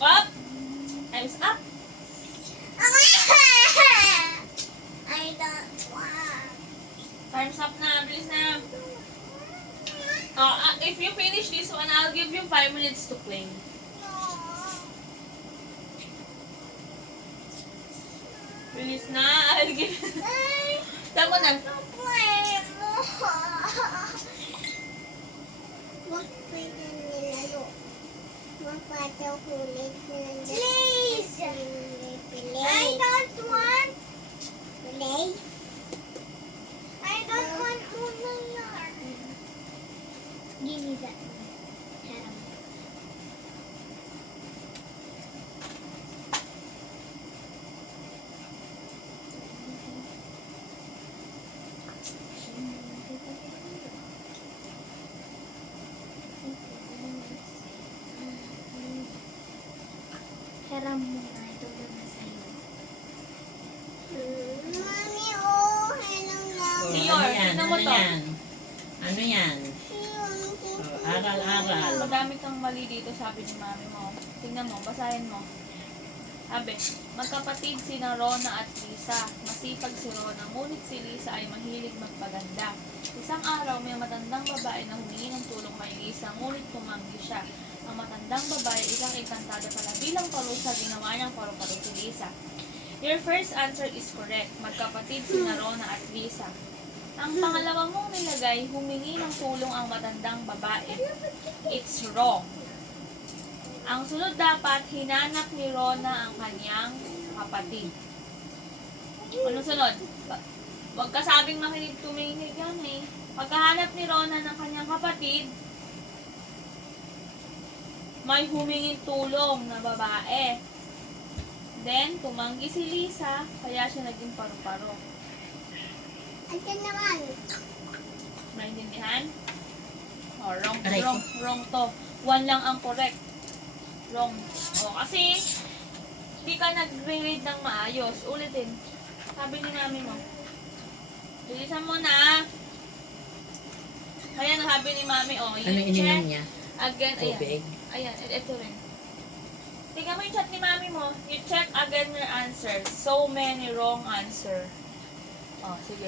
Up! Time's up! I don't want. Time's up na. Bilis na. If you finish this one, I'll give you 5 minutes to play. No. Bilis na. I'll give you... Tama na. Play more. Wag pwede nilalo. Wag pwede kulit nila. Please! I don't want. Play? I don't want Uno yarn. Give me that. Haram mo na ito na sa'yo. Mami, oh, hello lang. Oh, Siyor, ano yan? tignan mo Ano to. yan? Ano yan? Oh, aral-aral. Madami kang mali dito, sabi ni mami mo. Tingnan mo, basahin mo. Sabi, magkapatid sina Rona at Lisa. Masipag si Rona, ngunit si Lisa ay mahilig magpaganda. Isang araw, may matandang babae na humingi ng tulong kay Lisa, ngunit tumanggi siya. Ang matandang babae, isang engkantada pala. Bilang parusa, ginawa niyang paru-paro si Lisa. Your first answer is correct. Magkapatid sina Rona at Lisa. Ang pangalawa mong nilagay, humingi ng tulong ang matandang babae. It's wrong. Ang sunod dapat, hinanap ni Rona ang kanyang kapatid. Ano sunod? Huwag ka sabing makinig tumingin yan eh. Pagkahanap ni Rona ng kanyang kapatid, may humingin tulong na babae. Then, tumanggi si Lisa, kaya siya naging paru-paro. Ito naman. Maintindihan? Oh, wrong, Aray ko. wrong to. 1 lang ang correct. Wrong. Oh, kasi, hindi ka nagre-read ng maayos. Ulitin. Sabi ni mami mo. Bilisan mo na. Ayan, sabi ni mami, oh, Ano you ininom check niya? again. Ayan. Tubig? Ayan, ito rin. Tingnan mo yung chat ni mami mo. You check again your answers. So many wrong answer. Oh, sige.